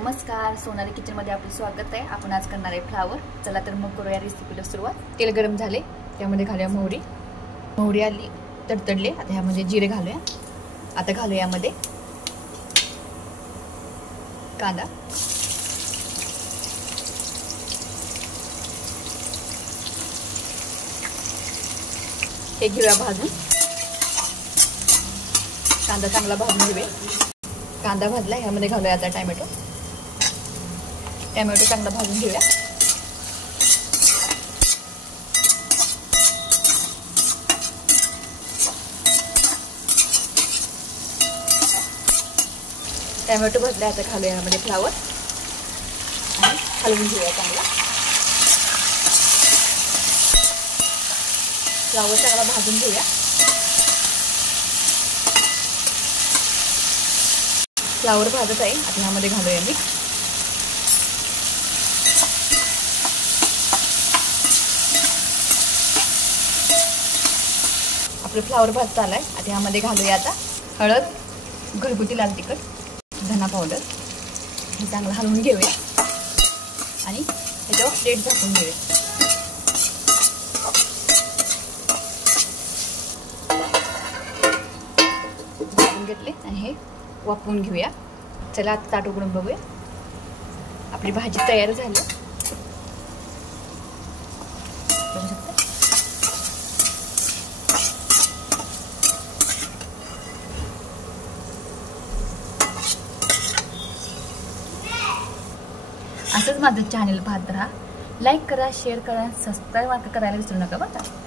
नमस्कार, सोनाली किचनमध्ये आपलं स्वागत आहे। आपण आज करणार आहे फ्लावर। चला तर मग करूया रेसिपीला सुरुवात। तेल गरम झाले, त्यामध्ये घालूया मोहरी आली तडतडले। आता ह्यामध्ये जिरे घालूया। आता घालूया यामध्ये कांदा, हे घेऊया भाजून। कांदा चांगला भाजून घेऊया। कांदा भाजला, ह्यामध्ये घालूया आता टोमॅटो चांगला भाजून घेऊया। टोमॅटो भाजला, आता घालूया यामध्ये फ्लावर आणि हलवून घेऊया चांगला। फ्लावर चांगला भाजून घेऊया। फ्लावर भाजत आहे, आता ह्यामध्ये घालूया मी आपलं फ्लावर भाजता आलाय। आता ह्यामध्ये घालूया आता हळद, घरगुती लाल तिखट, धना पावडर, हे चांगलं हलवून घेऊया आणि ह्याच्यावर प्लेट झाकून घेऊया। झाकून घेतले आणि हे वाफवून घेऊया। चला आता ताट उघडून बघूया। आपली भाजी तयार झाली। बघू शकता। असंच माझं चॅनल पाहत राहा, लाईक करा, शेअर करा, सबस्क्राईब करायला विसरू नका बरं का।